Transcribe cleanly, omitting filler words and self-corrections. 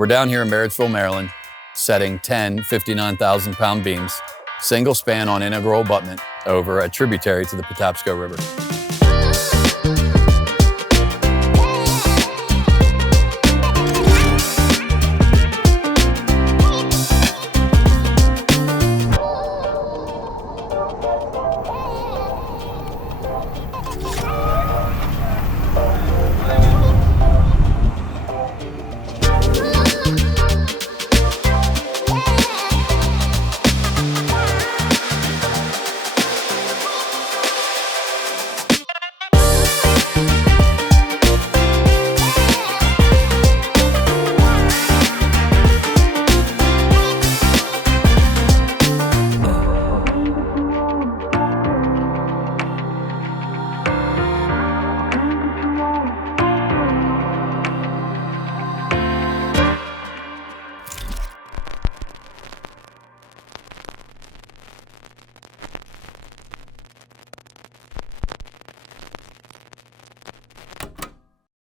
We're down here in Marriottsville, Maryland, setting 10 59,000-pound beams, single span on integral abutment over a tributary to the Patapsco River.